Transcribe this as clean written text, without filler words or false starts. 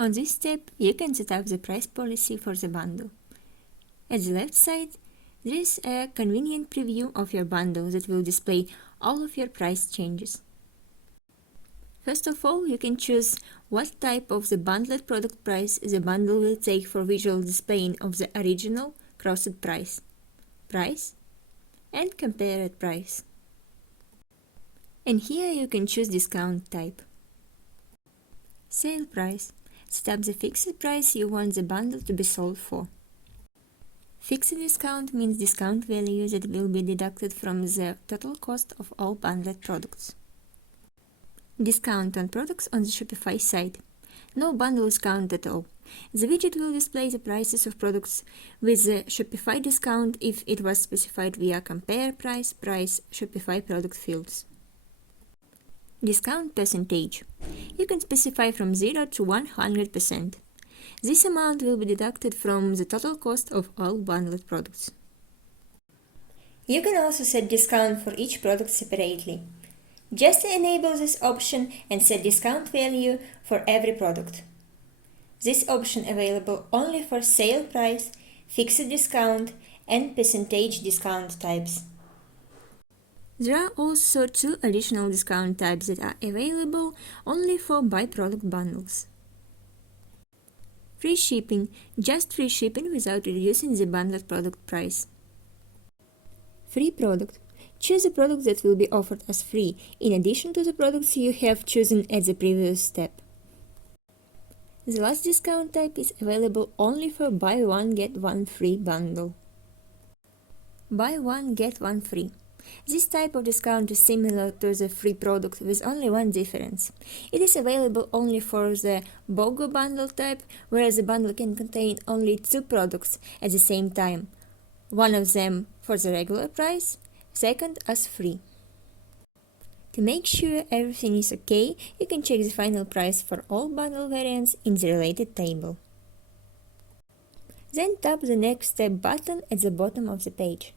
On this step, you can set up the price policy for the bundle. At the left side, there is a convenient preview of your bundle that will display all of your price changes. First of all, you can choose what type of the bundled product price the bundle will take for visual displaying of the original crossed price, and compared price. And here you can choose discount type. Sale price. Set up the fixed price you want the bundle to be sold for. Fixed discount means discount value that will be deducted from the total cost of all bundled products. Discount on products on the Shopify site. No bundle discount at all. The widget will display the prices of products with the Shopify discount if it was specified via compare price, Shopify product fields. Discount percentage. You can specify from 0 to 100%. This amount will be deducted from the total cost of all bundled products. You can also set discount for each product separately. Just enable this option and set discount value for every product. This option available only for sale price, fixed discount, and percentage discount types. There are also 2 additional discount types that are available only for by-product bundles. Free shipping, just free shipping without reducing the bundled product price. Free product. Choose a product that will be offered as free, in addition to the products you have chosen at the previous step. The last discount type is available only for buy one get one free bundle. Buy one get one free. This type of discount is similar to the free product with only one difference. It is available only for the BOGO bundle type, where the bundle can contain only 2 products at the same time, one of them for the regular price, second as free. To make sure everything is okay, you can check the final price for all bundle variants in the related table. Then tap the Next Step button at the bottom of the page.